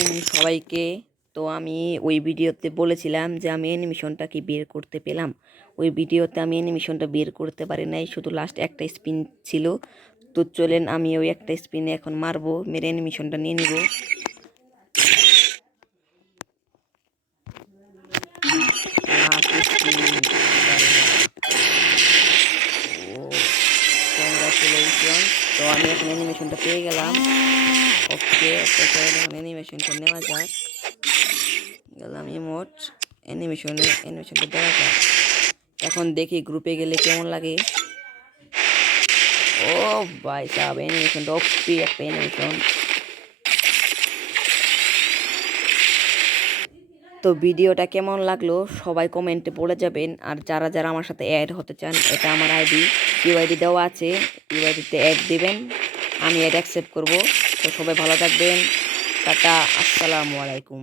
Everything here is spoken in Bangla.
আলাইকুম সবাইকে। তো আমি ওই ভিডিওতে বলেছিলাম যে আমি অ্যানিমেশনটা কি বের করতে পেলাম। ওই ভিডিওতে আমি অ্যানিমেশনটা বের করতে পারি নাই, শুধু লাস্ট একটা স্পিন ছিল। তো চলেন আমি ওই একটা স্পিনে এখন মারবো, মেরে অ্যানিমেশনটা নিয়ে নিব। Last spin, congratulation. তো আমি এখন অ্যানিমেশনটা পেয়ে গেলাম। ওকে, তো চলেন এখন অ্যানিমেশনটা নেওয়া যাক। গেলাম ইমোট, অ্যানিমেশনটা দেওয়া যাক। এখন দেখি গ্রুপে গেলে কেমন লাগে। ও ভাই সাহেব, অ্যানিমেশনটা ওপি একটা অ্যানিমেশন। তো ভিডিওটা কেমন লাগলো সবাই কমেন্টে বলে যাবেন। আর যারা যারা আমার সাথে অ্যাড হতে চান, এটা আমার আইডি, ইউআইডি দেওয়া আছে, ইউআইডিতে অ্যাড দিবেন, আমি অ্যাড অ্যাকসেপ্ট করব। তো সবাই ভালো থাকবেন, টাটা, আসসালামু আলাইকুম।